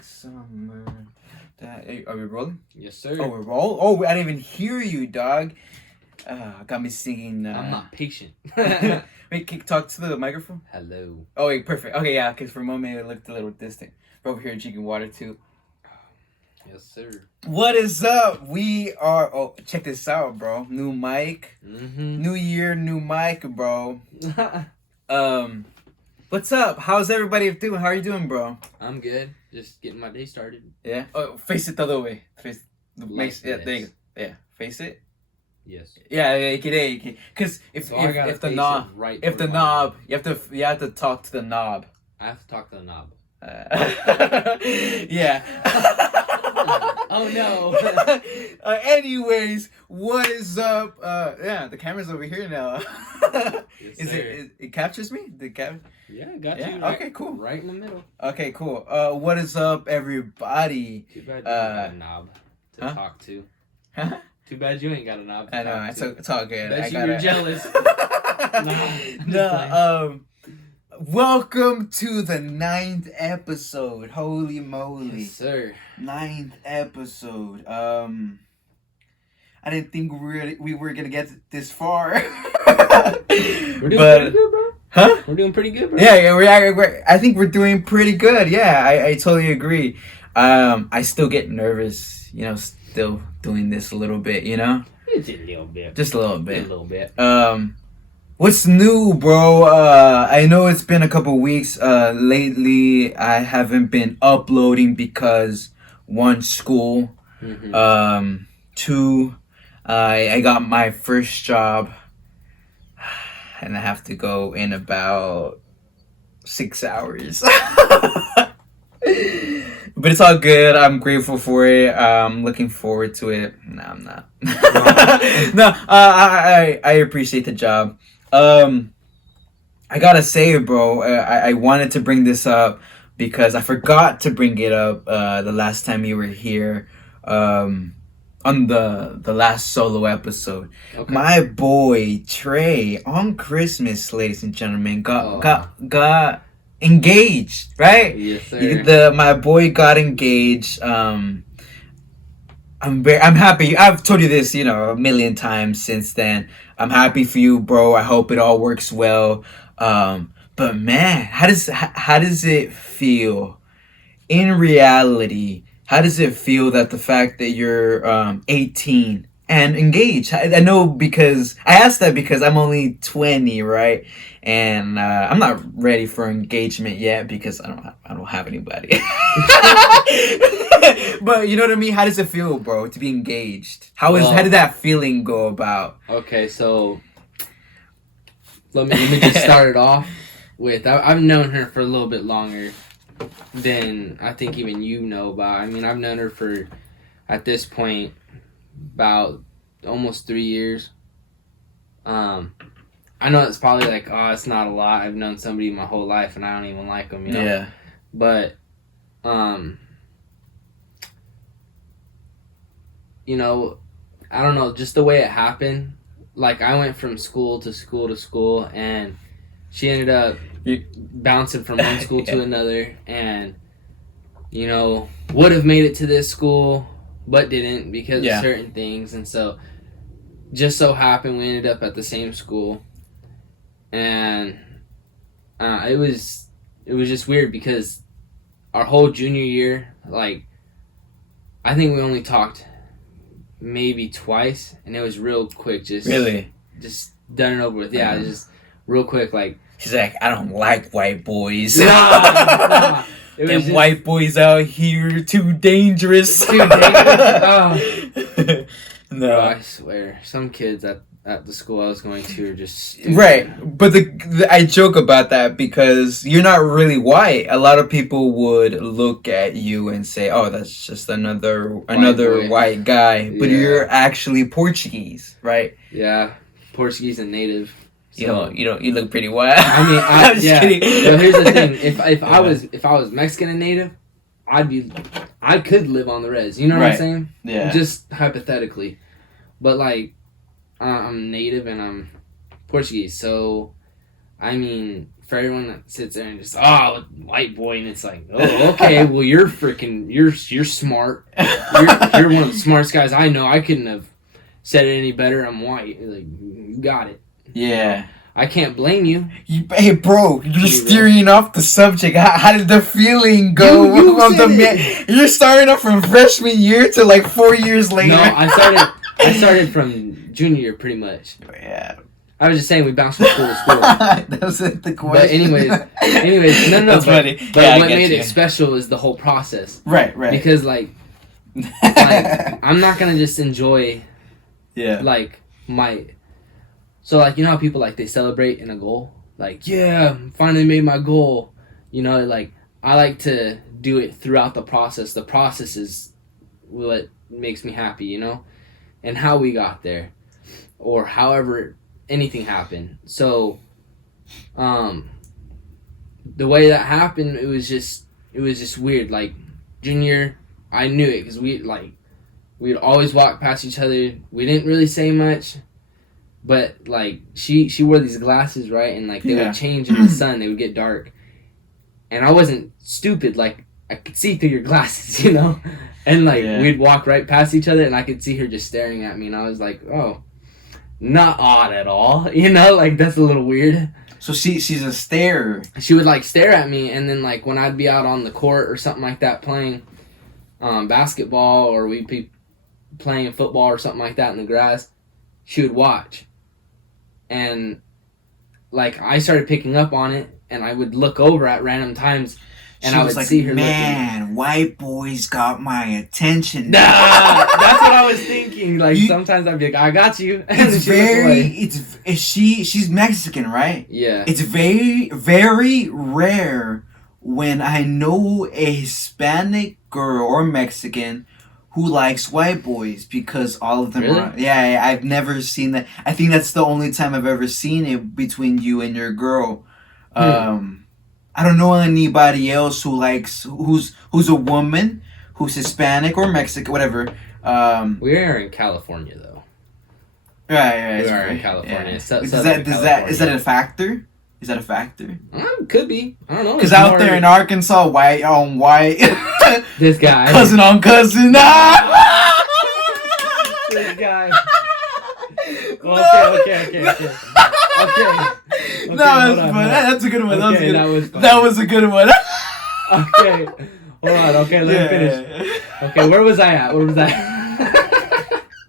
like summer. Hey, are we rolling? Yes, sir. Oh, we're rolling? Oh, I didn't even hear you, dog. Got me singing. I'm not patient. Wait, can you talk to the microphone? Hello. Oh, wait, perfect. Okay, yeah, because for a moment it looked a little distant. We're over here drinking water, too. Yes, sir. What is up? We are... Oh, check this out, bro. New mic. Mm-hmm. New year, new mic, bro. What's up? How's everybody doing? How are you doing, bro? I'm good. Just getting my day started. Yeah? Oh, face it the other way. Face... Like yeah, this. there you go. Yeah, face it. Yes. Yeah, because if the knob, right if the knob, you have to talk to the knob. I have to talk to the knob. Yeah. Oh no. Anyways, what is up? Yeah, the camera's over here now. Yes, it captures me? Yeah, got Yeah? you. Right, Okay, cool. Right in the middle. Okay, cool. What is up, everybody? Too bad you ain't got a knob to talk to. Huh? Too bad you ain't got a knob to I know, talk to. it's all good. You're jealous. No, welcome to the 9th episode. Holy moly. Yes, sir. 9th episode. I didn't think we were gonna get this far. We're doing pretty good, bro. Huh? We're doing pretty good, bro. Yeah, I think we're doing pretty good. Yeah, I totally agree. I still get nervous, still doing this a little bit, Just a little bit. Just a little bit. A little bit. What's new, bro? I know it's been a couple weeks. Lately, I haven't been uploading because 1, school. Mm-hmm. 2, I got my first job, and I have to go in about 6 hours. But it's all good. I'm grateful for it. I'm looking forward to it. No, I'm not. No, I appreciate the job. I gotta say, bro, I wanted to bring this up because I forgot to bring it up the last time you were here on the last solo episode. Okay. My boy Trae on Christmas, ladies and gentlemen, got engaged, right? Yes, sir. My boy got engaged. I'm happy. I've told you this, a million times since then. I'm happy for you, bro. I hope it all works well. But man, how does it feel in reality? How does it feel that the fact that you're 18 and engaged? I know because I asked that because I'm only 20, right? And I'm not ready for engagement yet because I don't have anybody. But you know what I mean? How does it feel, bro, to be engaged? How did that feeling go about? Okay, so let me just start it off with I've known her for a little bit longer than I think even you know about. I mean, I've known her for, at this point, about almost 3 years. I know it's probably like, it's not a lot. I've known somebody my whole life and I don't even like them, Yeah. But, I don't know, just the way it happened. Like, I went from school to school to school, and she ended up bouncing from one school to another, and, would have made it to this school, but didn't because of certain things. And so, just so happened we ended up at the same school. And it was just weird because our whole junior year, like, I think we only talked maybe twice, and it was real quick. Just done it over with. Yeah, just real quick. Like, she's like, I don't like white boys. Nah. Them white boys out here too dangerous. Too dangerous. No, bro, I swear, some kids at the school I was going to are just stupid. Right, but I joke about that because you're not really white. A lot of people would look at you and say, "Oh, that's just another white guy," but you're actually Portuguese, right? Yeah, Portuguese and native. So. You look pretty white. I mean, I'm just kidding. So here's the thing: if I was Mexican and native, I could live on the res. You know what I'm saying? Yeah. Just hypothetically, but like, I'm native and I'm Portuguese, so I mean, for everyone that sits there and just, oh, white boy, and it's like, oh, okay, well, you're smart. You're one of the smartest guys I know. I couldn't have said it any better. I'm white. Like, you got it. Yeah. I can't blame you. Hey, bro, you're steering off the subject. How did the feeling go? You're starting up from freshman year to like 4 years later. No, I started from junior year pretty much. Yeah. I was just saying we bounced from school to school. That was the question. But anyways, no. That's funny. But what made it special is the whole process. Right. Because like I'm not gonna just enjoy. Yeah. Like So, like, you know how people, like, they celebrate in a goal? Like, yeah, finally made my goal. You know, like, I like to do it throughout the process. The process is what makes me happy, you know? And how we got there. Or however anything happened. So, the way that happened, it was just weird. Like, junior, I knew it because we'd always walk past each other. We didn't really say much. But, like, she wore these glasses, right? And, like, they would change in the sun. They would get dark. And I wasn't stupid. Like, I could see through your glasses, you know? And, like, we'd walk right past each other, and I could see her just staring at me. And I was like, oh, not odd at all. You know? Like, that's a little weird. So she's a starer. She would, like, stare at me. And then, like, when I'd be out on the court or something like that playing basketball, or we'd be playing football or something like that in the grass, she would watch. And, like, I started picking up on it, and I would look over at random times, and I would see her looking. Man, white boys got my attention. Nah, that's what I was thinking. Like, sometimes I'd be like, I got you. And she's Mexican, right? Yeah. It's very, very rare when I know a Hispanic girl or Mexican who likes white boys, because all of them are... Yeah, I've never seen that. I think that's the only time I've ever seen it between you and your girl. I don't know anybody else who likes... Who's a woman, who's Hispanic or Mexican, whatever. We are in California, though. Right. We are in California. Yeah. Is that a factor? Is that a factor? Could be. I don't know. Because out there in Arkansas, white on white. This guy. Cousin on cousin. This guy. Okay. No, that's a good one. Okay, that was a good one. Okay. Hold on. Okay, let me finish. Okay, where was I at?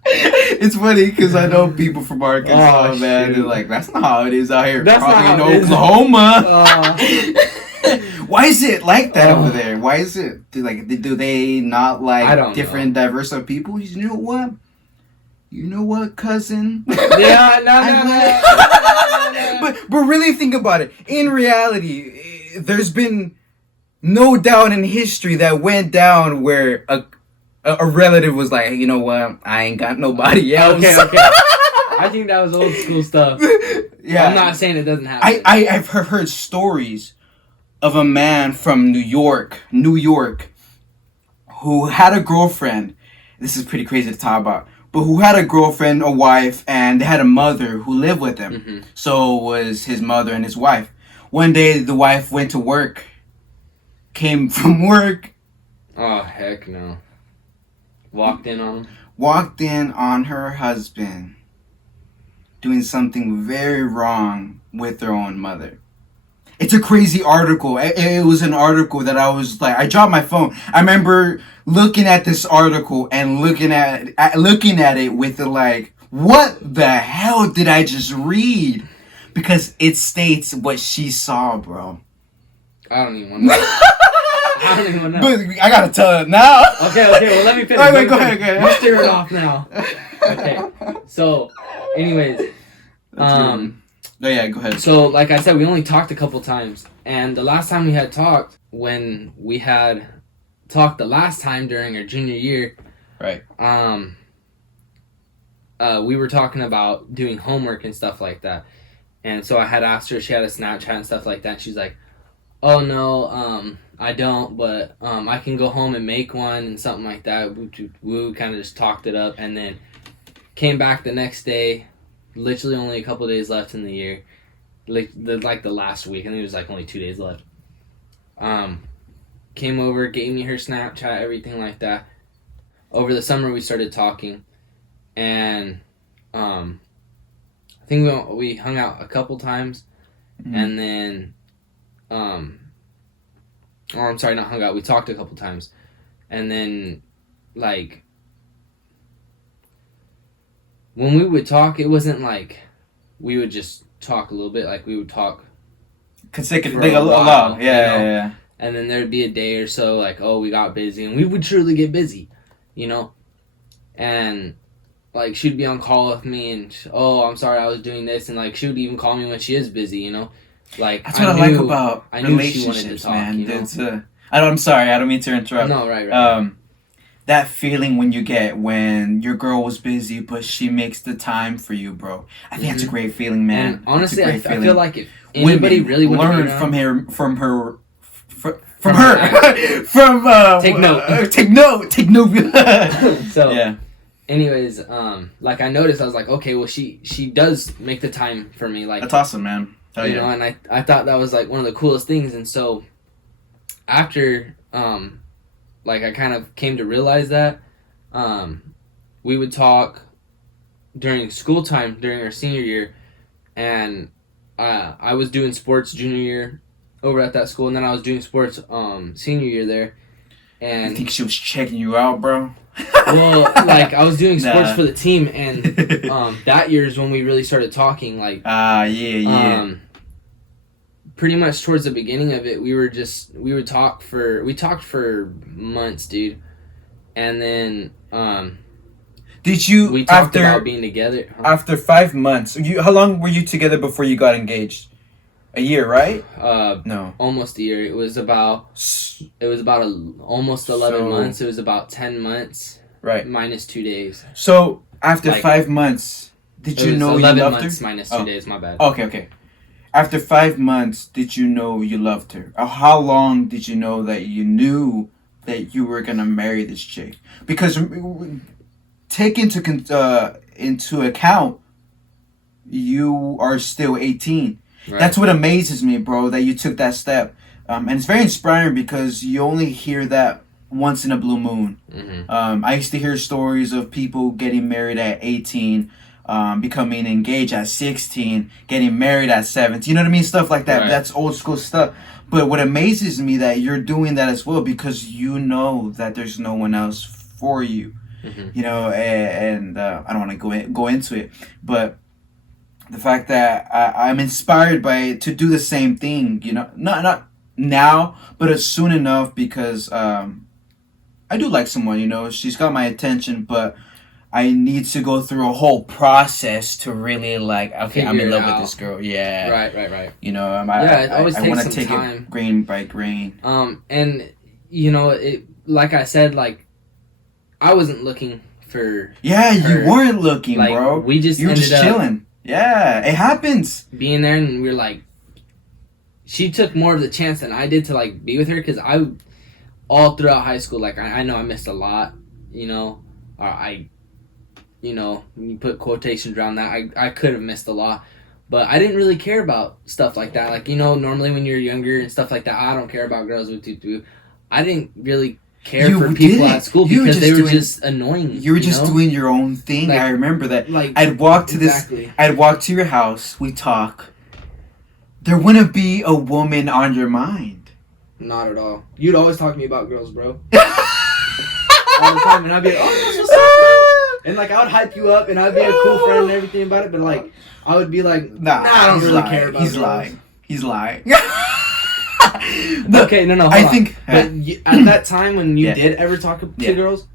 It's funny because I know people from Arkansas, man. Shoot. They're like, that's not how it is out here. That's probably in Oklahoma. Why is it like that over there? Why is it do they not like different diverse of people? You know what, cousin? Yeah, no. But really think about it. In reality, there's been no doubt in history that went down where a relative was like, you know what, I ain't got nobody else. Okay. I think that was old school stuff. Yeah, I'm not saying it doesn't happen. I've heard stories of a man from New York, who had a girlfriend. This is pretty crazy to talk about, but who had a girlfriend, a wife, and they had a mother who lived with him. Mm-hmm. So it was his mother and his wife. One day, the wife went to work, came from work. Oh, heck no. Walked in on her husband doing something very wrong with their own mother. It's a crazy article. It was an article that I was like, I dropped my phone. I remember looking at this article and looking at it with the like, what the hell did I just read? Because it states what she saw, bro. I don't even know. I don't even know. But I gotta tell it now. Okay, well let me finish. Wait, go ahead. You steer it off now. Okay. So, anyways. Oh yeah, go ahead. So, like I said, we only talked a couple times. And the last time we had talked, when we had talked the last time during our junior year. Right. We were talking about doing homework and stuff like that. And so I had asked her, she had a Snapchat and stuff like that. She's like, oh no, I don't, but I can go home and make one and something like that. We kind of just talked it up, and then came back the next day, literally only a couple days left in the year, like the last week. I think it was like only 2 days left. Came over, gave me her Snapchat, everything like that. Over the summer, we started talking, and I think we hung out a couple times, and then I'm sorry, not hung out. We talked a couple times, and then like when we would talk, it wasn't like we would just talk a little bit. Like we would talk consecutively a lot. Yeah, you know? yeah. And then there'd be a day or so like, oh, we got busy, and we would truly get busy, you know. And like she'd be on call with me, and oh, I'm sorry, I was doing this, and like she would even call me when she is busy, you know. Like that's what I like about relationships, talk, man. You know? I'm sorry, I don't mean to interrupt. No, right. That feeling when you get when your girl was busy, but she makes the time for you, bro. I think that's a great feeling, man. And honestly, I feel like if anybody really would learn from her, take note. So yeah. Anyways, like I noticed, I was like, okay, well, she does make the time for me. Like that's awesome, man. Hell you know, and I thought that was like one of the coolest things. And so after like I kind of came to realize that we would talk during school time during our senior year, and I was doing sports junior year over at that school, and then I was doing sports senior year there. And I think she was checking you out, bro. Well, like I was doing sports for the team, and that year is when we really started talking. Like pretty much towards the beginning of it, we talked for months, dude. And then we talked about being together after 5 months. How long were you together before you got engaged? A year, right? No, almost a year. It was about almost 11 months. It was about 10 months, right? Minus 2 days. So after 5 months, did you know you loved her? 11 months minus 2 days. My bad. Okay. After 5 months, did you know you loved her? Or how long did you know that you knew that you were gonna marry this chick? Because take into account, you are still 18. Right. That's what amazes me, bro, that you took that step. And it's very inspiring because you only hear that once in a blue moon. Mm-hmm. I used to hear stories of people getting married at 18, becoming engaged at 16, getting married at 17. You know what I mean? Stuff like that. Right. That's old school stuff. But what amazes me that you're doing that as well because you know that there's no one else for you. Mm-hmm. You know, and I don't want to go into it, but the fact that I'm inspired by it to do the same thing, you know, not now, but it's soon enough because I do like someone, you know, she's got my attention, but I need to go through a whole process to really like, okay, I'm in love with this girl. Yeah. Right. You know, I want to take it grain by grain. And you know, it like I said, like I wasn't looking for. Yeah, her. You weren't looking, like, bro. You were just chilling. Yeah, it happens. Being there, and we were like, she took more of the chance than I did to like be with her because all throughout high school, like I know I missed a lot, you know, you know, when you put quotations around that, I could have missed a lot, but I didn't really care about stuff like that. Like, you know, normally when you're younger and stuff like that, I don't care about girls with tutu. I didn't really care for people at school because they were just annoying. You were just doing your own thing. Like, I remember that. Like, I'd walk to your house, we talk. There wouldn't be a woman on your mind. Not at all. You'd always talk to me about girls, bro. All the time, and I'd be like, oh, that's what's up, bro. And like I would hype you up, and I'd be a cool friend and everything about it. But like I would be like, nah, I don't really care about girls. He's lying. Okay, no. I think but at that time when you did ever talk to girls,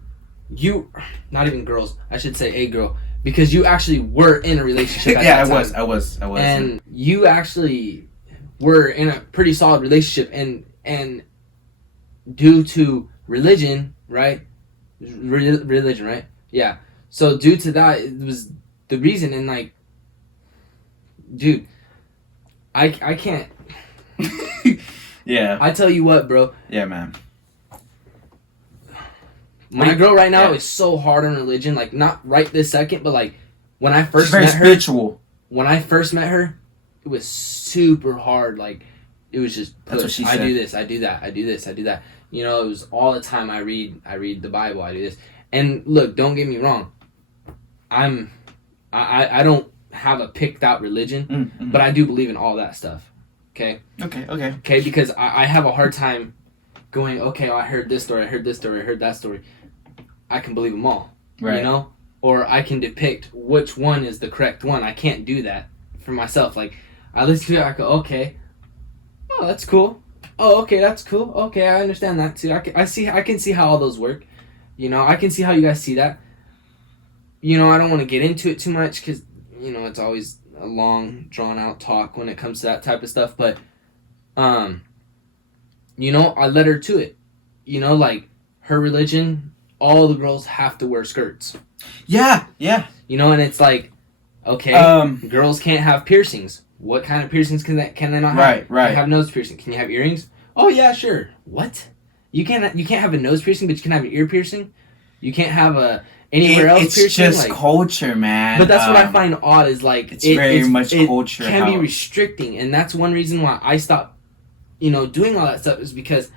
you not even girls. I should say a girl because you actually were in a relationship. At that time. I was. And you actually were in a pretty solid relationship, and due to religion, right? Religion, right? Yeah. So due to that, it was the reason, and like, dude, I can't. Yeah. I tell you what, bro. Yeah, man. My girl right now is so hard on religion, like not right this second, but like when I first met her. Spiritual. When I first met her, it was super hard. Like, it was just push. That's what she said. I do this, I do that, I do this, I do that. You know, it was all the time. I read the Bible, I do this. And look, don't get me wrong. I don't have a picked out religion, but I do believe in all that stuff. Okay? Okay, because I have a hard time going, okay, I heard this story, I heard this story, I heard that story. I can believe them all. Right. You know? Or I can depict which one is the correct one. I can't do that for myself. Like, I listen to it, I go, okay, oh, that's cool. Oh, okay, that's cool. Okay, I understand that too. I can see how all those work. You know, I can see how you guys see that. You know, I don't want to get into it too much because, you know, it's always a long, drawn-out talk when it comes to that type of stuff. But, you know, I led her to it. You know, like, her religion, all the girls have to wear skirts. Yeah. You know, and it's like, okay, girls can't have piercings. What kind of piercings can they not have? Right. They have nose piercing. Can you have earrings? Oh yeah, sure. What? You can't have a nose piercing, but you can have an ear piercing. You can't have a anywhere else piercing. It's just like, culture, man. But that's what I find odd is like it's very much culture. It can be restricting, and that's one reason why I stopped, you know, doing all that stuff is because,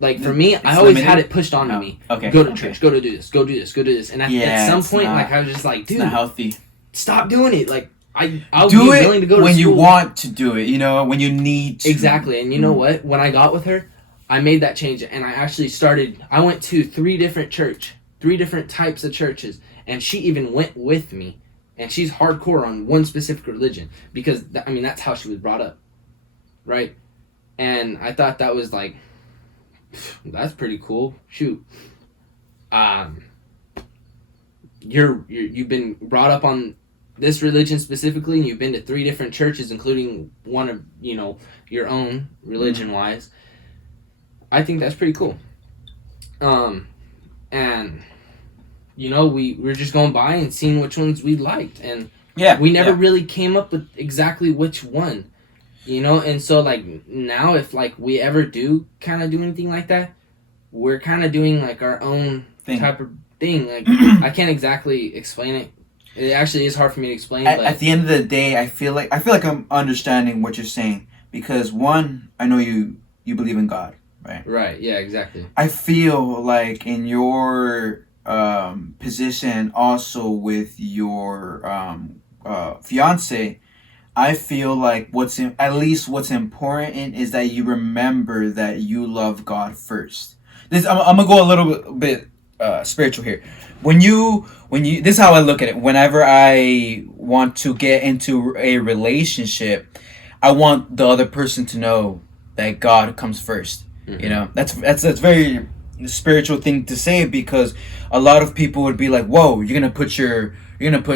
like, for me, I always had it pushed onto me. Okay. Go to church. Go to do this. Go do this. Go do this. And at some point, like, I was just like, dude, it's not healthy. Stop doing it. Like, I'll do be it willing to go to when school. you want to do it. You know, when you need to. Exactly. And you know what? When I got with her, I made that change, and I actually started. I went to 3 different types of churches, and she even went with me. And she's hardcore on one specific religion because that's how she was brought up, right? And I thought that was like, that's pretty cool. Shoot, you've been brought up on this religion specifically, and you've been to 3 different churches, including one of, you know, your own religion wise. I think that's pretty cool. And you know, we're just going by and seeing which ones we liked, and we never really came up with exactly which one, you know. And so, like, now if like we ever do kind of do anything like that, we're kind of doing like our own type of thing. Like, I can't exactly explain it. It actually is hard for me to explain. But At the end of the day, I feel like I'm understanding what you're saying because, one, I know you believe in God, right? Right. Yeah. Exactly. I feel like in your position, also with your fiance, I feel like what's important is that you remember that you love God first. I'm gonna go a little bit spiritual here. When you this is how I look at it. Whenever I want to get into a relationship, I want the other person to know that God comes first. You know, that's very spiritual thing to say because a lot of people would be like, whoa, you're gonna put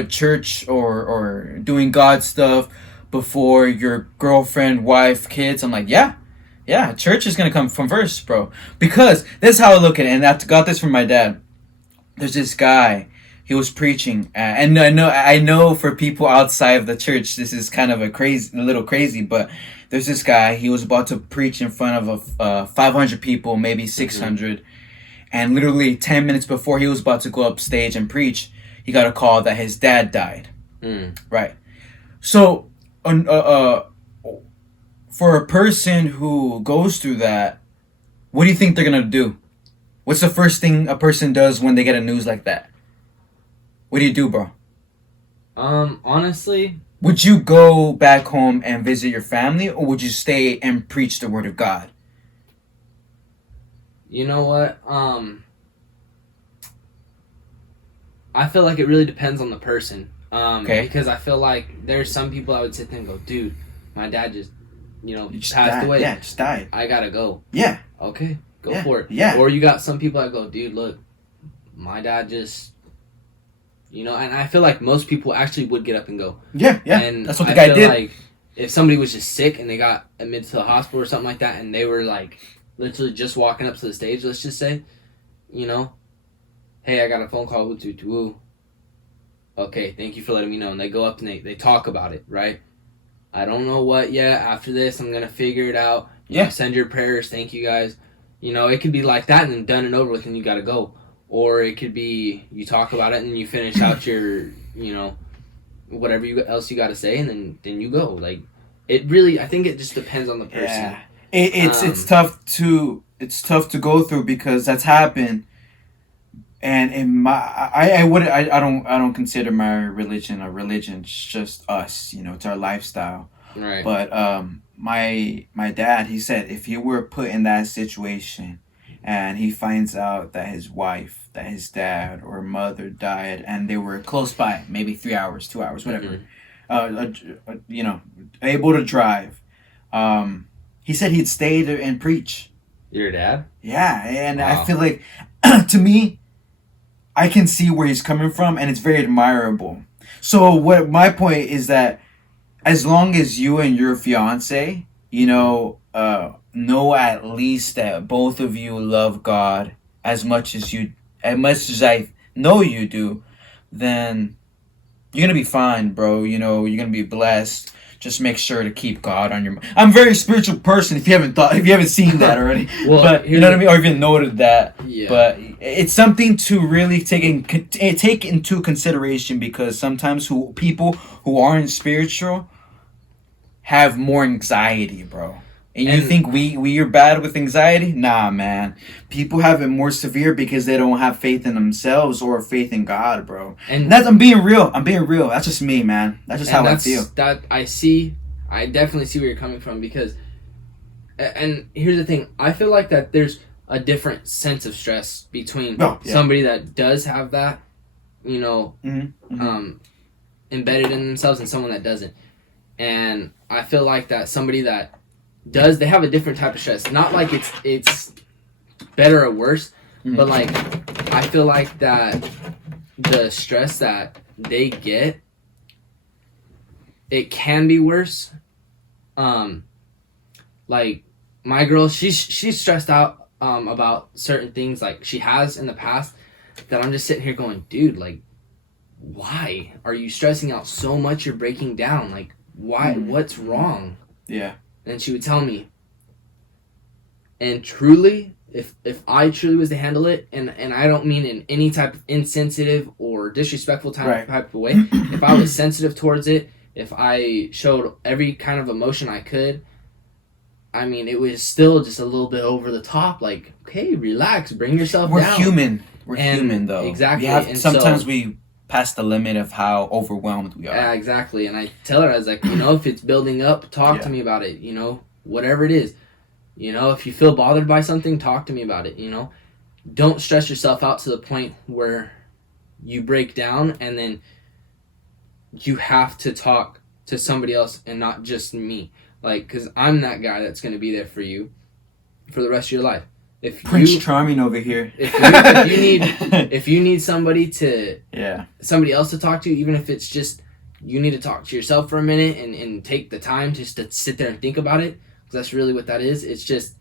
church or doing God stuff before your girlfriend, wife, kids. I'm like, yeah, church is gonna come from first, bro, because this is how I look at it. And I got this from my dad. There's this guy, he was preaching, and I know for people outside of the church this is kind of a little crazy, but there's this guy, he was about to preach in front of 500 people, maybe 600. And literally 10 minutes before he was about to go up stage and preach, he got a call that his dad died. Right. So, for a person who goes through that, what do you think they're going to do? What's the first thing a person does when they get a news like that? What do you do, bro? Honestly, would you go back home and visit your family, or would you stay and preach the word of God? You know what? I feel like it really depends on the person. Because I feel like there's some people I would sit there and go, dude, my dad just, passed away. Yeah, just died. I gotta go. Yeah. Okay, go for it. Yeah. Or you got some people that go, dude, look, my dad just, and I feel like most people actually would get up and go. Yeah. And that's what the guy did. Like, if somebody was just sick and they got admitted to the hospital or something like that, and they were like literally just walking up to the stage, let's just say, hey, I got a phone call, woo. Okay, thank you for letting me know. And they go up and they talk about it, right? I don't know what yet. After this, I'm going to figure it out. Yeah. Send your prayers. Thank you, guys. It could be like that and then done and over with and you got to go. Or it could be you talk about it and then you finish out your, whatever else you got to say, and then you go. Like, it really, I think it just depends on the person. Yeah, it's tough to go through because that's happened. And in my, I don't consider my religion a religion. It's just us, it's our lifestyle. Right. But my dad, he said if he were put in that situation, and he finds out that his wife, that his dad or mother died, and they were close by, maybe 3 hours, 2 hours, whatever, able to drive, he said he'd stay there and preach. Your dad? Yeah, and wow. I feel like, to me, I can see where he's coming from, and it's very admirable. So what my point is that as long as you and your fiance, know at least that both of you love God as much as I know you do, then you're gonna be fine, bro. You're gonna be blessed. Just make sure to keep God on your mind. I'm a very spiritual person. If you haven't seen that already, well, but you know what I mean, or even noted that. Yeah. But it's something to really take into consideration, because sometimes people who aren't spiritual have more anxiety, bro. And you think we're bad with anxiety? Nah, man. People have it more severe because they don't have faith in themselves or faith in God, bro. And I'm being real. That's just me, man. That's just how I feel. I definitely see where you're coming from, because, and here's the thing. I feel like that there's a different sense of stress between somebody that does have that, embedded in themselves, and someone that doesn't. And I feel like that somebody that does, they have a different type of stress. Not like it's better or worse, but like I feel like that the stress that they get, it can be worse. Like my girl, she's stressed out about certain things like she has in the past, that I'm just sitting here going, dude, like, why are you stressing out so much? You're breaking down. Like, why? What's wrong? Yeah. And she would tell me. And truly, if I truly was to handle it, and I don't mean in any type of insensitive or disrespectful type of way, if I was sensitive towards it, if I showed every kind of emotion I could, I mean, it was still just a little bit over the top. Like, okay, relax, bring yourself down. We're human, though. Exactly. Sometimes we pass the limit of how overwhelmed we are. Yeah, exactly. And I tell her, I was like, if it's building up, talk to me about it, whatever it is. If you feel bothered by something, talk to me about it, Don't stress yourself out to the point where you break down and then you have to talk to somebody else and not just me. Like, because I'm that guy that's going to be there for you for the rest of your life. Prince Charming over here. If you need somebody else to talk to, even if it's just you need to talk to yourself for a minute and take the time just to sit there and think about it, because that's really what that is. It's just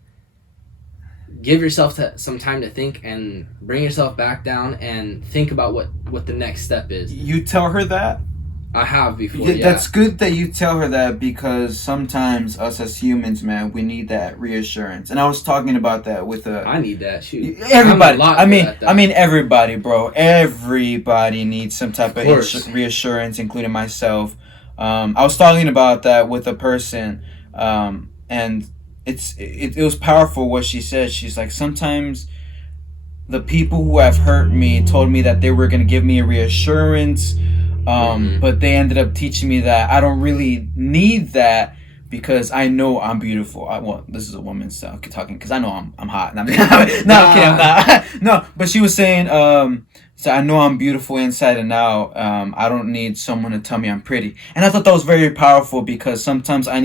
give yourself some time to think and bring yourself back down and think about what the next step is. You tell her that? I have before, That's good that you tell her that, because sometimes us as humans, man, we need that reassurance. And I was talking about that with I need that, shoot. Everybody. I mean everybody, bro. Everybody needs some type of reassurance, including myself. I was talking about that with a person, and it was powerful what she said. She's like, sometimes the people who have hurt me told me that they were going to give me a reassurance, but they ended up teaching me that I don't really need that, because I know I'm beautiful. Well, this is a woman talking, because I know I'm hot. No, I'm not. No, but she was saying, so I know I'm beautiful inside and out. I don't need someone to tell me I'm pretty. And I thought that was very powerful, because sometimes I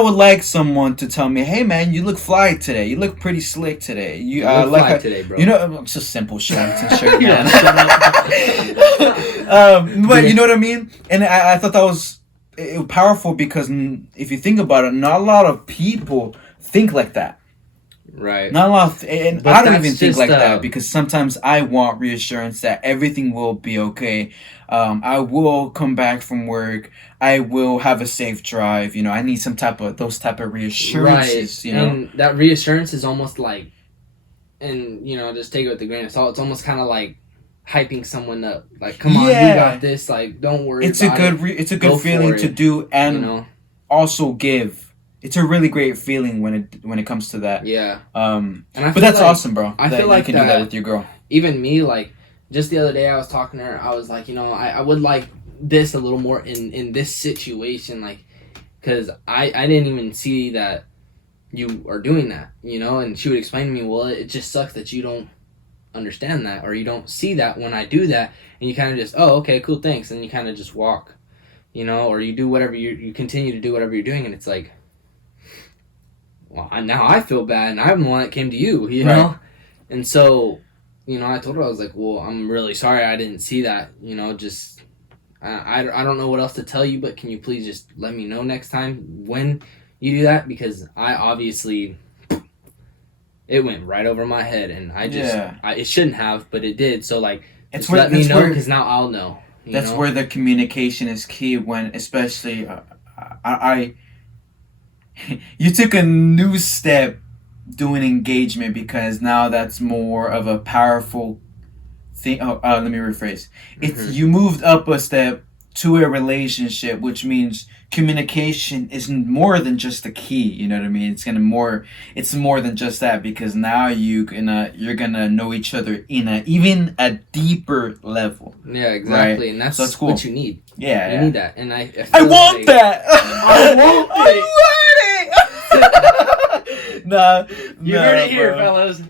would like someone to tell me, hey man, you look fly today. You look pretty slick today. You look fly today, bro. It's just simple shit, man. But you know what I mean? And I thought that was powerful, because if you think about it, not a lot of people think like that. Right. Not a lot and I don't even think like that, because sometimes I want reassurance that everything will be okay. I will come back from work. I will have a safe drive. I need those type of reassurances. Right. And that reassurance is almost like, and just take it with a grain of salt. It's almost kind of like hyping someone up. Like, come on, you got this. Like, don't worry. It's a good. It's a good feeling to do, and also give. It's a really great feeling when it comes to that. Yeah. And but that's awesome, bro. I feel like you can do that with your girl. Even me, like, just the other day, I was talking to her. I was like, I would like this a little more in this situation, like, because I didn't even see that you are doing that, and she would explain to me, well, it just sucks that you don't understand that, or you don't see that when I do that, and you kind of just, oh, okay, cool, thanks, and you kind of just walk, or you do whatever you continue to do whatever you're doing, and it's like, well, now I feel bad, and I'm the one that came to you, know, and so, I told her, I was like, well, I'm really sorry I didn't see that, just, I don't know what else to tell you, but can you please just let me know next time when you do that, because I obviously, it went right over my head, and I just, it shouldn't have, but it did, so, like, just let me know, because now I'll know. That's where the communication is key, when, especially, you took a new step doing engagement, because now that's more of a powerful thing. Let me rephrase. It's you moved up a step to a relationship, which means communication is more than just the key. You know what I mean? It's more than just that, because now you're gonna know each other in even a deeper level. Yeah, exactly, right? And that's cool. What you need. Yeah, you need that, and I want that. I want it. Nah, you heard it here, fellas.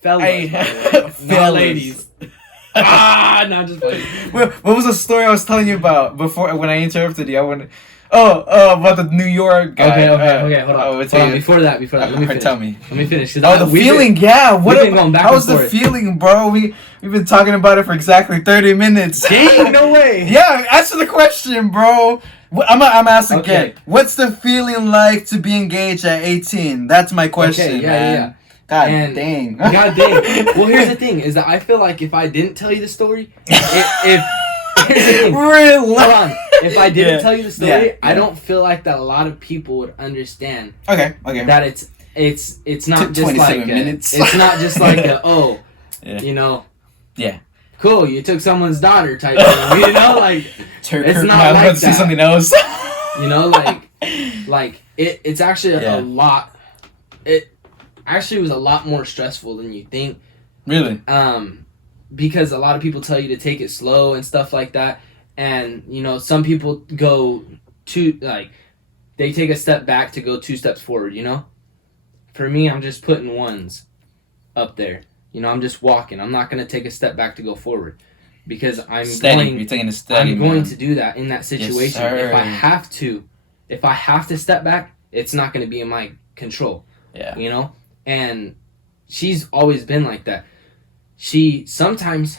Fellas, not ladies. No, just playing. What was the story I was telling you about before when I interrupted you? About the New York guy. Okay, hold on. Before that, let me finish. Tell me. Let me finish. The feeling, yeah. We've been going back how was the feeling, bro? We've been talking about it for exactly 30 minutes. Dang, no way. Yeah, answer the question, bro. I'm asking again. What's the feeling like to be engaged at 18? That's my question, man. God dang. Well, here's the thing: is that I feel like if I didn't tell you the story, here's the thing. Really? Hold on. If I didn't tell you the story, I don't feel like that a lot to people would understand. Okay. That it's not just 27 minutes. It's not just like Yeah. Cool, you took someone's daughter type thing, like it's not like that. Say something else. Like it's actually a lot. It actually was a lot more stressful than you think. Really? Because a lot of people tell you to take it slow and stuff like that, and some people go they take a step back to go 2 steps forward. For me, I'm just putting ones up there. I'm just walking. I'm not going to take a step back to go forward, because You're taking a steady. I'm going to do that in that situation. Yes, if I have to step back, it's not going to be in my control. Yeah. And she's always been like that. She sometimes,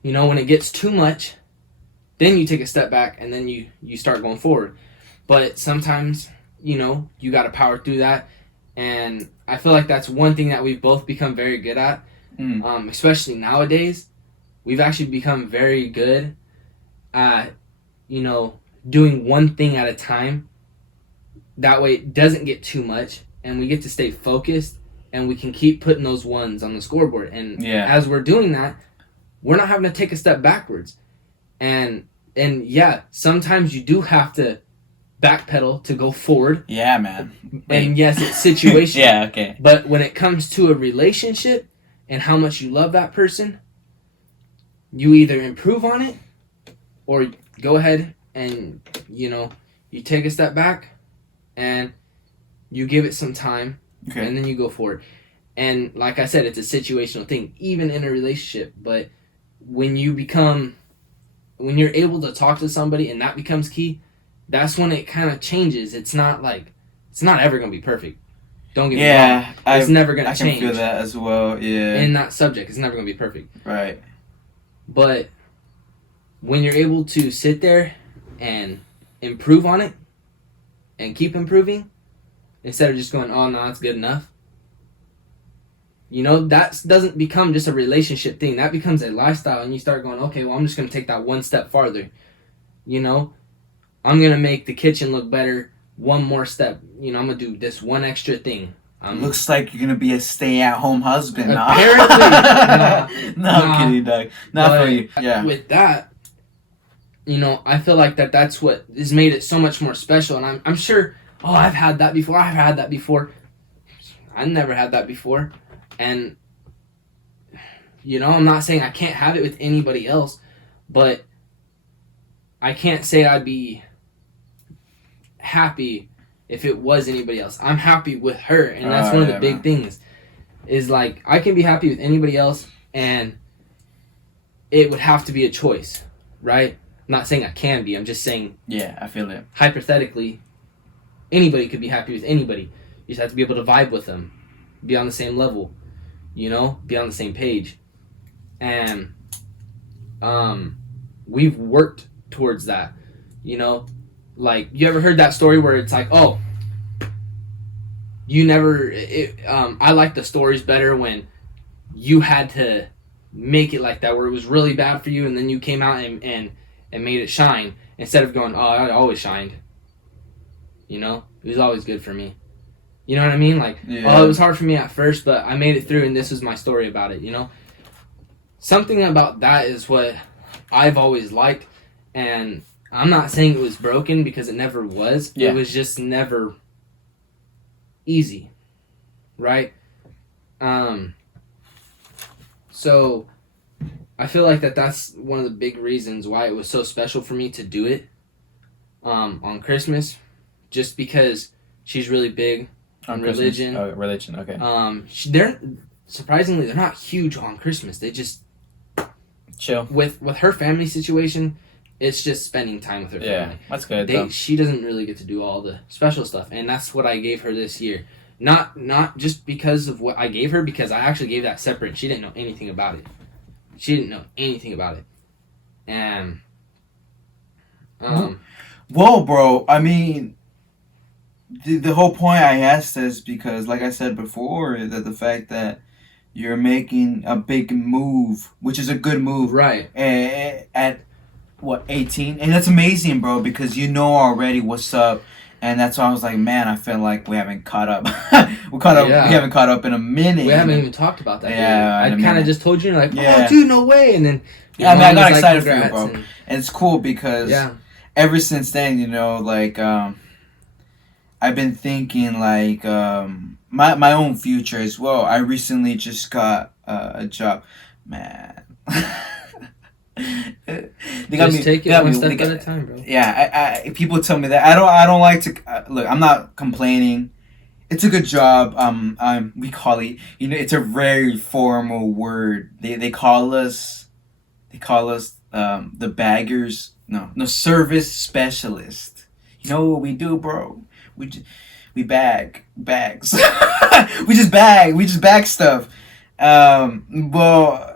when it gets too much, then you take a step back and then you start going forward. But sometimes, you got to power through that. And I feel like that's one thing that we've both become very good at. Especially nowadays, we've actually become very good at, doing one thing at a time. That way it doesn't get too much, and we get to stay focused, and we can keep putting those ones on the scoreboard. And as we're doing that, we're not having to take a step backwards. And sometimes you do have to backpedal to go forward. Yeah, man. And yes, it's situational. Yeah, okay. But when it comes to a relationship and how much you love that person, you either improve on it or go ahead and, you take a step back and you give it some time, and then you go forward. And like I said, it's a situational thing, even in a relationship. But when you're able to talk to somebody and that becomes key, that's when it kind of changes. It's not ever going to be perfect. Don't get me wrong. It's never going to change. I can feel that as well, yeah. In that subject, it's never going to be perfect. Right. But when you're able to sit there and improve on it and keep improving, instead of just going, oh, no, it's good enough. That doesn't become just a relationship thing. That becomes a lifestyle, and you start going, okay, well, I'm just going to take that one step farther. I'm going to make the kitchen look better one more step. I'm going to do this one extra thing. Looks like you're gonna be a stay-at-home husband. Apparently, No, I'm kidding, Doug. Not for you. Yeah. With that, I feel like that's what has made it so much more special. And I'm sure. Oh, I've had that before. I never had that before, and I'm not saying I can't have it with anybody else, but I can't say I'd be happy if it was anybody else. I'm happy with her, and that's one of the big things. Is like I can be happy with anybody else, and it would have to be a choice, right? I'm not saying I can be. I'm just saying. Yeah, I feel it. Hypothetically, anybody could be happy with anybody. You just have to be able to vibe with them, be on the same level, be on the same page, and we've worked towards that. Like you ever heard that story where it's like, oh. I like the stories better when you had to make it like that, where it was really bad for you, and then you came out and made it shine instead of going, oh, I always shined. It was always good for me. You know what I mean? Like, oh, it was hard for me at first, but I made it through, and this is my story about it. Something about that is what I've always liked, and I'm not saying it was broken because it never was. Yeah. It was just never easy, right? So I feel like that's one of the big reasons why it was so special for me to do it on Christmas, just because she's really big on religion. Oh, religion, okay. They're surprisingly they're not huge on Christmas. They just chill with her family situation. It's just spending time with her family. Yeah, that's good. She doesn't really get to do all the special stuff, and that's what I gave her this year. Not just because of what I gave her, because I actually gave that separate. She didn't know anything about it. And well, bro, I mean, the whole point I asked is because, like I said before, that the fact that you're making a big move, which is a good move, right? At what, 18? And that's amazing, bro, because you know already what's up. And that's why I was like, man, I feel like we haven't caught up. We haven't caught up in a minute. We haven't even talked about that. Yeah, I kind of just told you, like, oh, dude, no way. And then, I got excited for you, bro. And it's cool because ever since then, I've been thinking, like, my own future as well. I recently just got a job. Man. Take it one step at a time, bro. Yeah, I people tell me that I don't like to look. I'm not complaining. It's a good job. We call it. It's a very formal word. They call us. The baggers. No, service specialist. You know what we do, bro? We bag bags. we just bag stuff. Well.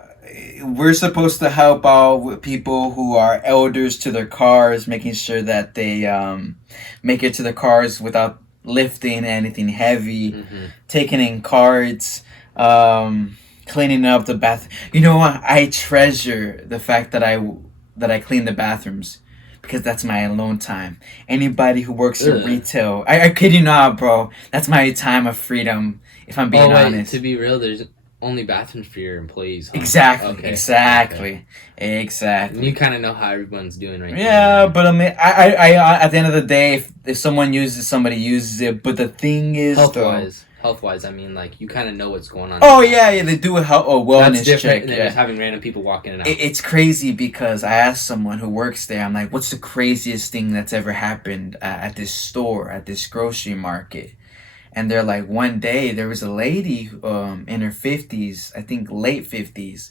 We're supposed to help out with people who are elders to their cars, making sure that they make it to the cars without lifting anything heavy, taking in carts, cleaning up the bath. You know what? I treasure the fact that I clean the bathrooms because that's my alone time. Anybody who works in retail, I kid you not, bro. That's my time of freedom. If I'm being honest. To be real, there's only bathrooms for your employees. Huh? Exactly. And you kind of know how everyone's doing right now. Yeah, but I mean, I at the end of the day, if somebody uses it. But the thing is, health-wise, I mean, like, you kind of know what's going on. Oh, yeah, they do a wellness That's different check. than just having random people walking in and out. It's crazy because I asked someone who works there, I'm like, what's the craziest thing that's ever happened at this store, at this grocery market? And they're like, one day there was a lady in her 50s, I think late 50s.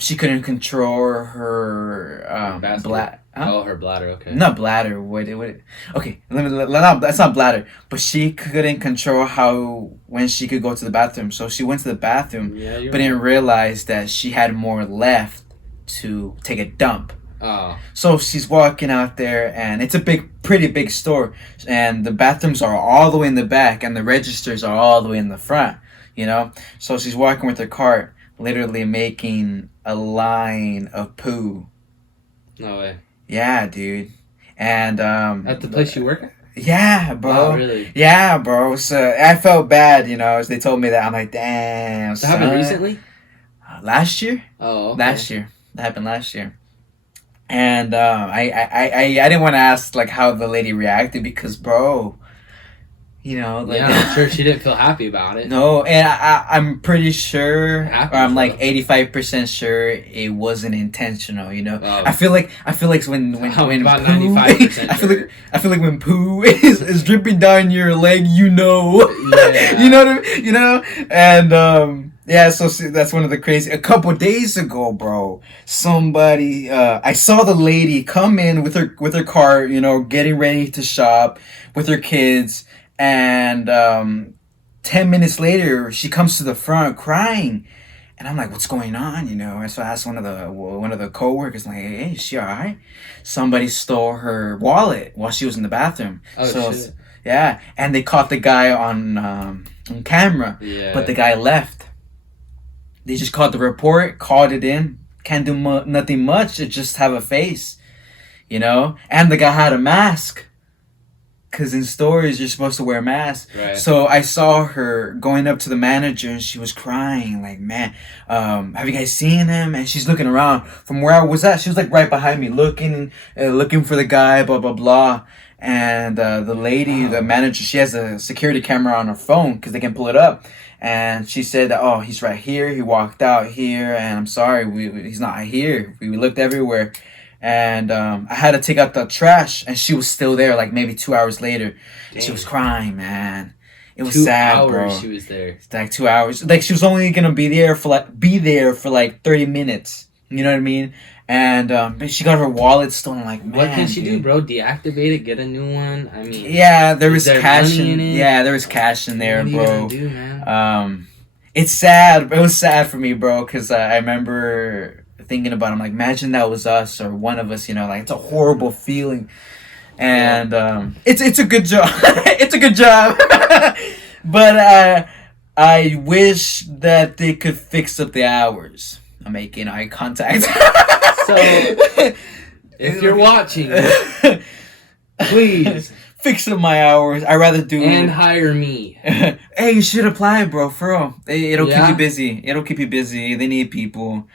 She couldn't control her bladder. Huh? Oh, her bladder. Okay. Not bladder. What? Okay, that's not bladder. But she couldn't control when she could go to the bathroom. So she went to the bathroom, but didn't realize that she had more left to take a dump. Oh. So she's walking out there, and it's a pretty big store, and the bathrooms are all the way in the back, and the registers are all the way in the front. So she's walking with her cart, literally making a line of poo. No way. Yeah, dude. And at the place you work at? Yeah, bro. Wow, really? Yeah, bro. So I felt bad, as they told me that. I'm like, damn, That happened son. recently? Last year? Oh, okay. Last year. That happened last year. And I didn't want to ask like how the lady reacted because, bro, like Yeah, I'm sure she didn't feel happy about it. no, and I'm pretty sure, or I'm Happens, like though. 85% sure it wasn't intentional. Oh. I feel like when About poo, 95% I feel sure. like I feel like when poo is dripping down your leg, Yeah. and yeah. So see, that's one of the crazy. A couple days ago, bro, somebody I saw the lady come in with her car, getting ready to shop with her kids, and 10 minutes later she comes to the front crying, and I'm like, what's going on, and so I asked one of the co-workers, like, hey, is she all right? Somebody stole her wallet while she was in the bathroom. Oh, So shit. yeah, and they caught the guy on camera, Yeah. but the guy left. They just caught the report, called it in, can't do nothing much, just have a face, and the guy had a mask. Because in stores, you're supposed to wear a mask. Right. So I saw her going up to the manager and she was crying, like, man, have you guys seen him? And she's looking around. From where I was at, she was like right behind me, looking for the guy, blah, blah, blah. And the lady, the manager, she has a security camera on her phone because they can pull it up. And she said that, oh, he's right here. He walked out here, and I'm sorry, he's not here. We looked everywhere. And I had to take out the trash, and she was still there. Like maybe 2 hours later, Dang. she was crying, man. It was 2 sad, hours bro. she was there. Like 2 hours. Like she was only gonna be there for like 30 minutes. You know what I mean? And she got her wallet stolen. Like, man, What can she dude. do, bro? Deactivate it, get a new one? I mean, Yeah, there was there cash money in it? Yeah, there was cash in there, what are you bro. gonna do, man? It's sad. It was sad for me, bro, because I remember thinking about it. I'm like, imagine that was us or one of us. Like it's a horrible feeling, and it's a good job. It's a good job, but I wish that they could fix up the hours. I'm making eye contact. So, if you're watching, please fix up my hours. I rather do and hire me. Hey, you should apply, bro. For real, it'll keep Yeah? you busy. It'll keep you busy. They need people.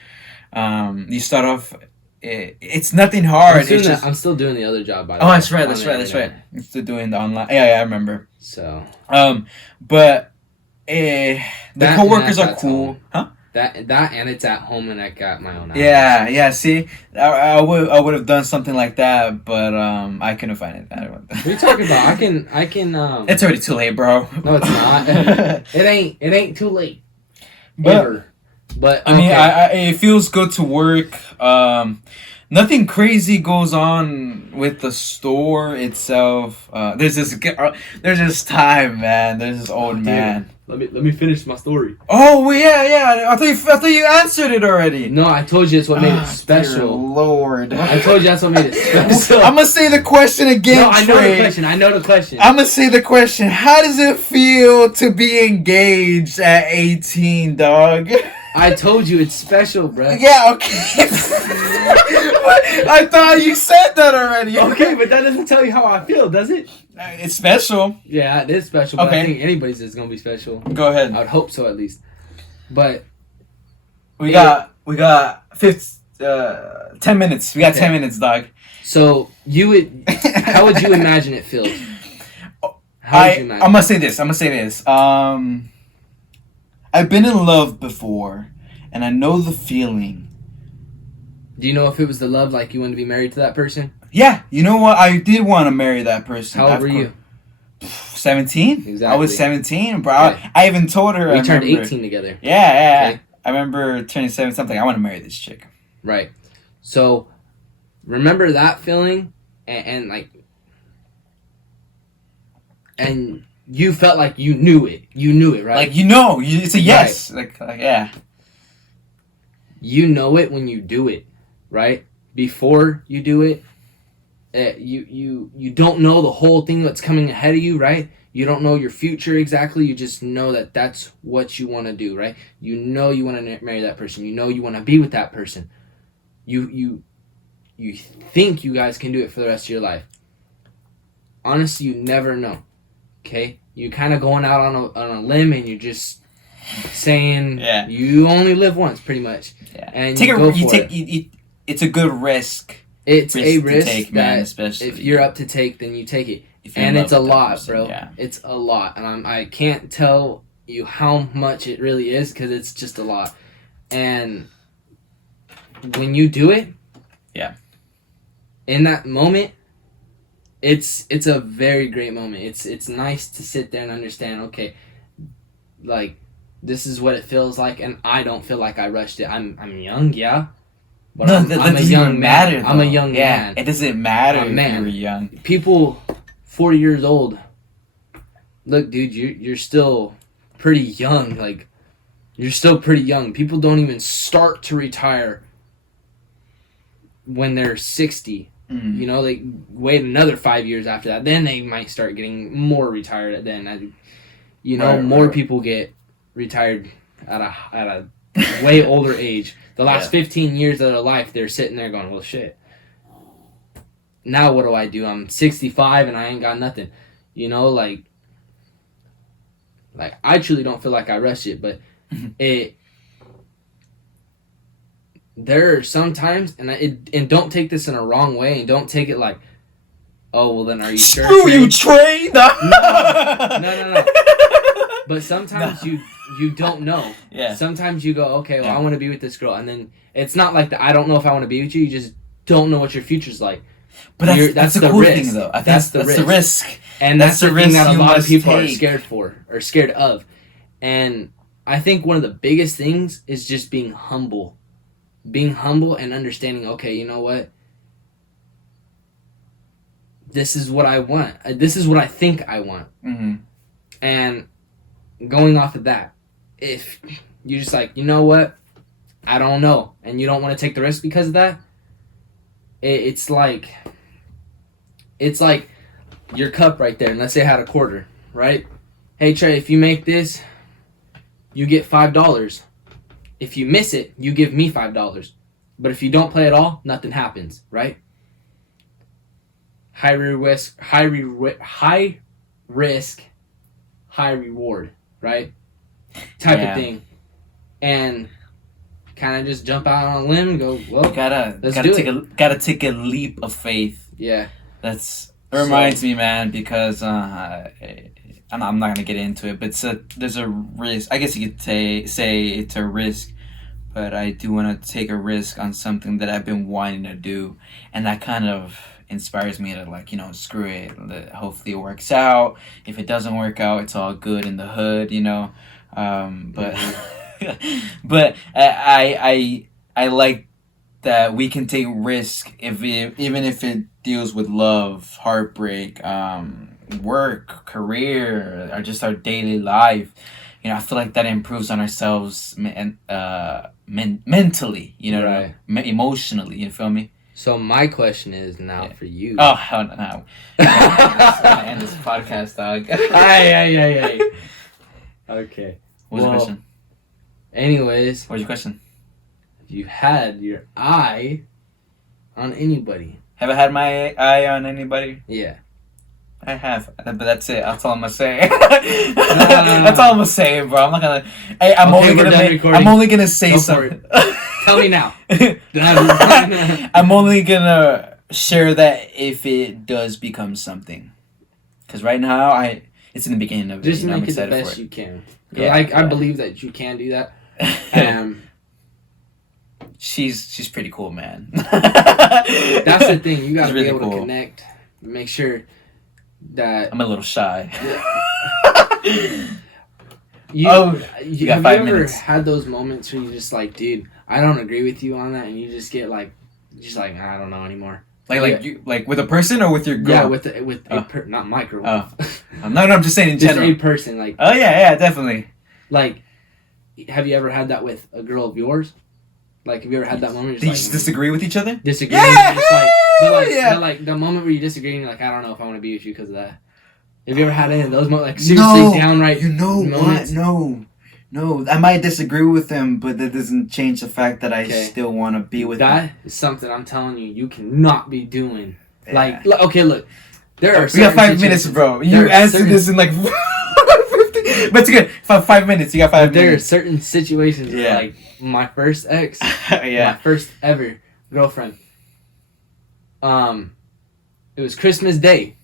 You start off. It's nothing hard. I'm still doing the other job, by the Oh, way. that's right. on That's the right. That's right. internet. You're still doing the online. Yeah, I remember. So But the That- coworkers and are that's cool, home. huh? that and it's at home, and I got my own hours. Yeah. See, I would have done something like that, but I couldn't find it. What are you talking about? I can. It's already too late, bro. No, it's not. It ain't too late. But Ever. But I mean, it feels good to work. Nothing crazy goes on with the store itself. There's this time, man. There's this old man. Let me finish my story. Oh, well, yeah. I thought you answered it already. No, I told you it's what made it Dear special. Lord. I told you that's what made it special. I'm gonna say the question again. No, I know Trae. the question. I know the question. I'm gonna say the question. How does it feel to be engaged at 18, dog? I told you it's special, bro. Yeah, okay. I thought you said that already. Okay, but that doesn't tell you how I feel, does it? It's special. Yeah, it is special, but Okay. I think anybody's is gonna be special. Go ahead. I would hope so, at least. But We got 10 minutes. We got Okay. 10 minutes, dog. so how would you imagine it feels? How would you imagine? I'm gonna say this. I've been in love before, and I know the feeling. Do you know if it was the love, like you wanted to be married to that person? Yeah, you know what? I did want to marry that person. How old were you? 17. Exactly. I was 17, bro. Okay. I even told her. We I turned remember. 18 together. Yeah. Okay. I remember turning 7 something. I want to marry this chick. Right. So, remember that feeling, and like, and you felt like you knew it. You knew it, right? Like, it's a yes. Like, yeah. You know it when you do it, right? Before you do it, you don't know the whole thing that's coming ahead of you, right? You don't know your future exactly. You just know that that's what you want to do, right? You know you want to marry that person. You know you want to be with that person. You think you guys can do it for the rest of your life. honestly, you never know. Okay, you kind of going out on a limb, and you're just saying you only live once, pretty much. Yeah. And take you a, go you for take, it. It's a good risk. It's a risk to take, man, especially if you're up to take, then you take it. If you're and it's a lot, person, bro. Yeah. It's a lot, and I can't tell you how much it really is because it's just a lot. And when you do it, in that moment, it's a very great moment. It's nice to sit there and understand. Okay, like this is what it feels like, and I don't feel like I rushed it. I'm young, yeah. But No, I'm a young man. I'm a young man. It doesn't matter if man. you were young. People 40 years old. Look, dude, you're still pretty young. Like, you're still pretty young. People don't even start to retire when they're 60. Mm. You know, they wait another 5 years after that. Then they might start getting more retired. Then, you know, more people get retired at a way older age. The last 15 years of their life, they're sitting there going, well, shit. Now what do? I'm 65 and I ain't got nothing. You know, like I truly don't feel like I rushed it, but there are some times, and don't take this in a wrong way, and don't take it like, oh, well then are you sure? Screw you, Trae! No. But sometimes you don't know. Yeah. Sometimes you go, okay, well, I want to be with this girl. And then it's not like I don't know if I want to be with you. You just don't know what your future's like. But that's the cool risk. thing, though. I think that's the risk. And that's the thing that a lot of people take. are scared for, or scared of. And I think one of the biggest things is just being humble. Being humble and understanding, okay, you know what? This is what I want. This is what I think I want. Mm-hmm. And going off of that, if you're just like, you know what, I don't know, and you don't want to take the risk because of that, it's like your cup right there, and let's say I had a quarter, right? Hey Trae, if you make this, you get $5. If you miss it, you give me $5. But if you don't play at all, nothing happens, right? High risk, high reward, right? Type of thing. And kind of just jump out on a limb and go, well, gotta take a leap of faith. Yeah. It reminds me, man, because I'm not gonna get into it, but there's a risk. I guess you could say it's a risk, but I do want to take a risk on something that I've been wanting to do, and that kind of inspires me to, like, you know, screw it. Hopefully it works out. If it doesn't work out, it's all good in the hood, you know. But but I like that we can take risk even if it deals with love, heartbreak, work, career, or just our daily life. You know, I feel like that improves on ourselves mentally, you know, right. Emotionally, you feel me? So my question is now for you. Oh, hell no. I'm gonna end this podcast, dog. Aye. Okay. What was your question? Anyways. What was your question? You had your eye on anybody. Have I had my eye on anybody? Yeah. I have, but that's it. That's all I'm gonna say. That's all I'm gonna say, bro. I'm not gonna. Hey, I'm only gonna say something. Tell me now. I'm only gonna share that if it does become something. Because right now, it's in the beginning of it. Just make it the best you can. Yeah, I believe that you can do that. She's pretty cool, man. That's the thing. You gotta be able to connect. Make sure that I'm a little shy. You have you ever had those moments where you just like, dude, I don't agree with you on that, and you just get like, I don't know anymore. Like with a person or with your girl? Yeah, not my girl. No, I'm just saying in general. Just a person, like. Oh yeah, definitely. Like, have you ever had that with a girl of yours? Like, have you ever had that moment? They just disagree with each other? Disagree. Yeah! But like the moment where you disagree and you're like, I don't know if I want to be with you because of that. Have you ever had any of those moments? Like, seriously downright moments? What? No. I might disagree with them, but that doesn't change the fact that I still want to be with them. That is something I'm telling you cannot be doing. Yeah. Like, okay, look. There are we got 5 minutes, bro. You answered this in like 50. But it's good. 5 minutes. You got 5 minutes. There are certain situations where, like, my first ex, my first ever girlfriend, it was Christmas Day.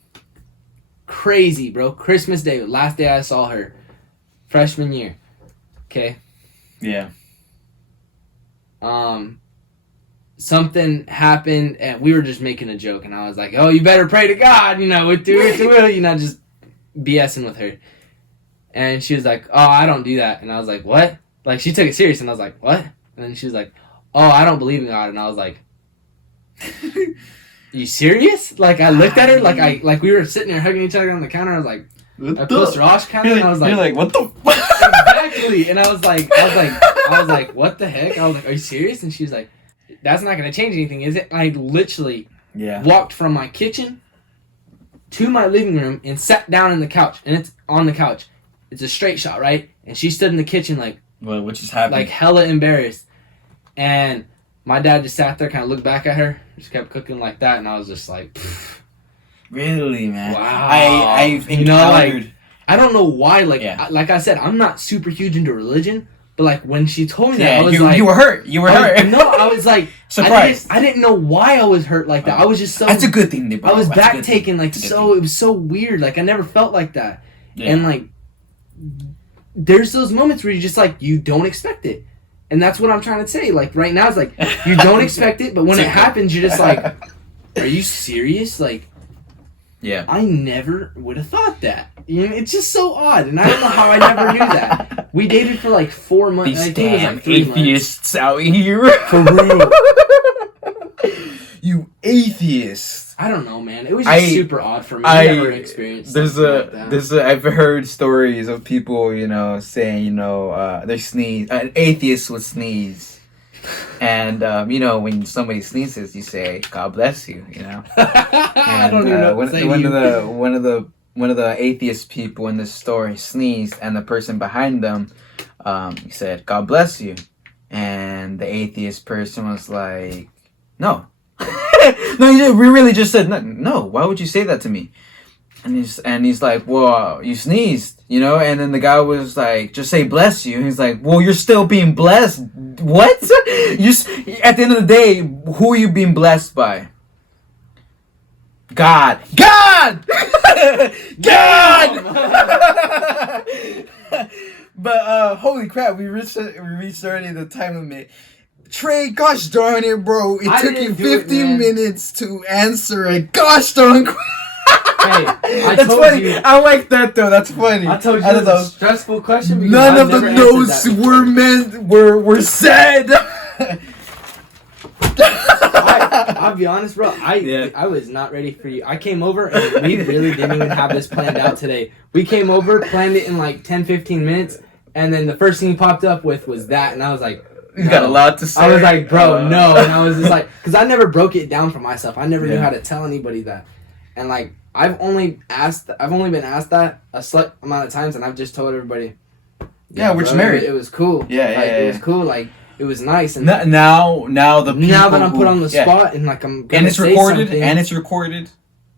Crazy, bro. Christmas Day. Last day I saw her. Freshman year. Okay? Yeah. Something happened, and we were just making a joke, and I was like, oh, you better pray to God, you know, just BSing with her. And she was like, oh, I don't do that. And I was like, what? Like, she took it serious, and I was like, what? And then she was like, oh, I don't believe in God. And I was like, you serious? Like, I looked at her, like we were sitting there hugging each other on the counter. I was like, I pushed her off counter, and I was like, you're like, what the fuck? Exactly. And I was like, what the heck? I was like, are you serious? And she was like, that's not going to change anything, is it? I literally walked from my kitchen to my living room and sat down in the couch. And it's on the couch. It's a straight shot, right? And she stood in the kitchen like... Well, what just happened? Like hella embarrassed. And my dad just sat there, kind of looked back at her, just kept cooking like that. And I was just like... Pfft. Really, man? Wow. I've encountered... You know, like, I don't know why. Like, like I said, I'm not super huge into religion. But, like, when she told me that, I was like... You were hurt. You were hurt. No, I was, like... Surprised. I didn't know why I was hurt like that. I was just so... That's a good thing, bro. I was back-taken, like, so... It was so weird. Like, I never felt like that. Yeah. And, like... There's those moments where you just, like, you don't expect it. And that's what I'm trying to say. Like, right now, it's like, you don't expect it, but when it happens, you're just like... Are you serious? Like... Yeah. I never would have thought that. You know, it's just so odd, and I don't know how I never knew that. We dated for like 4 months. These damn atheists out here. For real. You atheists. I don't know, man. It was just super odd for me. I never experienced I've heard stories of people, you know, saying, you know, they sneeze. An atheist would sneeze. And you know, when somebody sneezes, you say, "God bless you," you know. And I don't even know what to say. One of the atheist people in this story sneezed, and the person behind them, he said, "God bless you," and the atheist person was like, "No, no, we really just said no. Why would you say that to me?" And he's like, well, you sneezed, you know? And then the guy was like, just say bless you. And he's like, well, you're still being blessed. What? At the end of the day, who are you being blessed by? God. God! God! But, holy crap, we reached already the time limit. Trae, gosh darn it, bro. It took you 15 minutes to answer a gosh darn question. Hey, that's funny. You. I like that though. That's funny. I told you it was a stressful question. None of the notes were said. I'll be honest, bro. I was not ready for you. I came over and we really didn't even have this planned out today. We came over, planned it in like 10-15 minutes, and then the first thing he popped up with was that, and I was like, you got a lot to say. I was like, bro, no. And I was just like, because I never broke it down for myself. I never knew how to tell anybody that. And like, I've only been asked that a select amount of times, and I've just told everybody. Yeah, we're just married. It was cool. It was cool. Like, it was nice. And now the people now that I'm put on the spot and like I'm gonna and it's say recorded something, and it's recorded.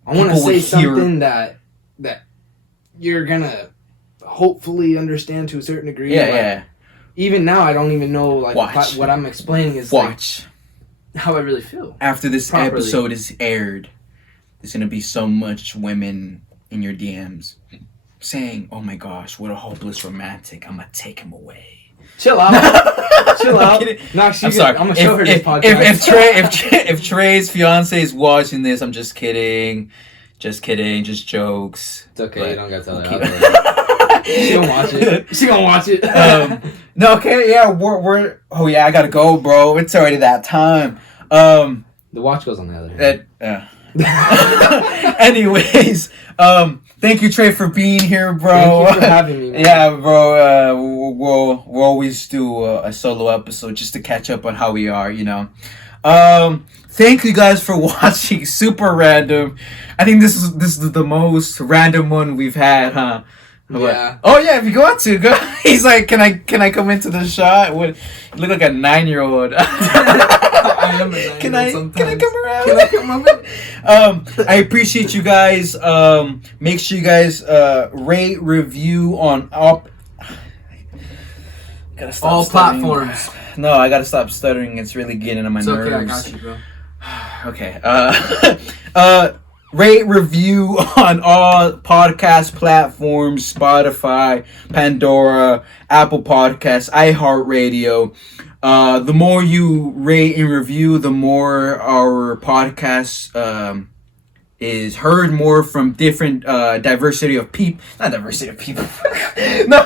I want to say something that you're gonna hopefully understand to a certain degree. Yeah. Even now, I don't even know like what I'm explaining is like how I really feel. After this episode is aired, there's gonna be so much women in your DMs saying, "Oh my gosh, what a hopeless romantic! I'm gonna take him away." Chill out. Chill out. No, I'm sorry. I'm gonna show her this podcast. If Trae's fiance is watching this, I'm just kidding. Just kidding. Just jokes. It's okay. You don't gotta tell her. She gonna watch it. She gonna watch it. No, okay. Yeah, we're. Oh yeah, I gotta go, bro. It's already that time. The watch goes on the other hand. Anyways, thank you, Trae, for being here, bro. Thank you for having me, man. Yeah, bro. We'll always do a solo episode just to catch up on how we are, you know. Thank you guys for watching. Super random. I think this is the most random one we've had, huh? Yeah. Oh yeah, if you want to go. He's like, can I come into the shot? You look like a 9-year-old. I am a 9-year-old Can I sometimes. come around? Can I come over? I appreciate you guys. Make sure you guys rate, review on all. Gotta stop All stuttering. platforms. No, I gotta stop stuttering. It's really getting on my It's nerves. okay, I got you, bro. Okay. Rate, review on all podcast platforms: Spotify, Pandora, Apple Podcasts, iHeartRadio. The more you rate and review, the more our podcast is heard more from different diversity of people. Not diversity of people. No,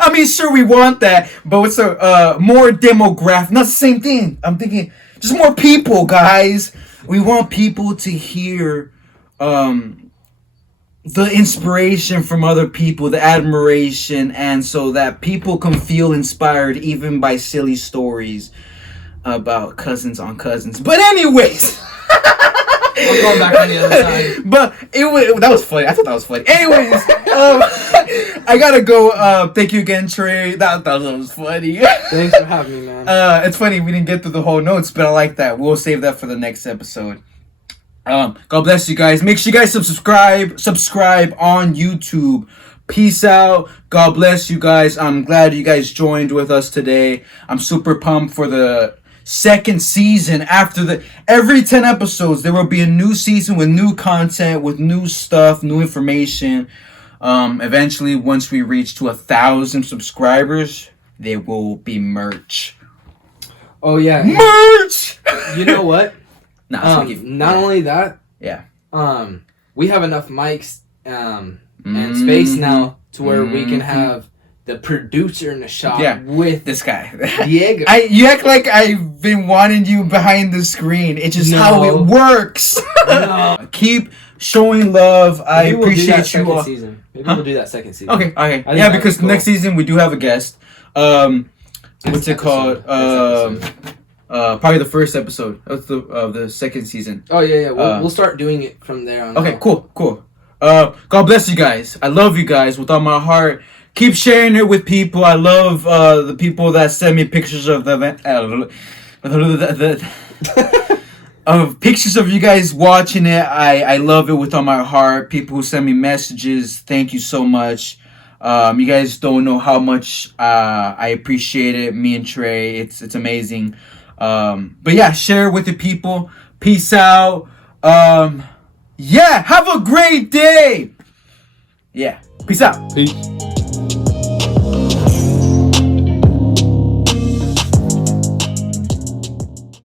I mean, sure, we want that, but what's a more demographic? Not the same thing. I'm thinking just more people, guys. We want people to hear the inspiration from other people, the admiration, and so that people can feel inspired even by silly stories about cousins on cousins. But anyways, I'm going back on the other side. But that was funny. I thought that was funny. Anyways, I gotta go. Thank you again, Trae. That was funny. Thanks for having me, man. It's funny we didn't get through the whole notes, but I like that. We'll save that for the next episode. God bless you guys. Make sure you guys subscribe on YouTube. Peace out. God bless you guys. I'm glad you guys joined with us today. I'm super pumped for the second season. After every 10 episodes, there will be a new season with new content, with new stuff, new information. Eventually, once we reach to 1,000 subscribers, there will be merch. Oh yeah, Merch. You know what? Not only that, yeah. We have enough mics and space now to where we can have the producer in the shop with this guy. Diego. You act like I've been wanting you behind the screen. It's just how it works. No. Keep showing love. I Maybe appreciate you all. Season. Maybe we'll do that second season. Okay. Yeah, because cool. Next season we do have a guest. What's it called? Probably the first episode of the second season. Oh yeah. We'll start doing it from there on. Okay, cool. God bless you guys. I love you guys with all my heart. Keep sharing it with people. I love the people that send me pictures of of pictures of you guys watching it. I love it with all my heart. People who send me messages, thank you so much. You guys don't know how much I appreciate it. Me and Trae, it's amazing. But yeah, share it with the people. Peace out. Yeah, have a great day. Yeah, peace out. Peace.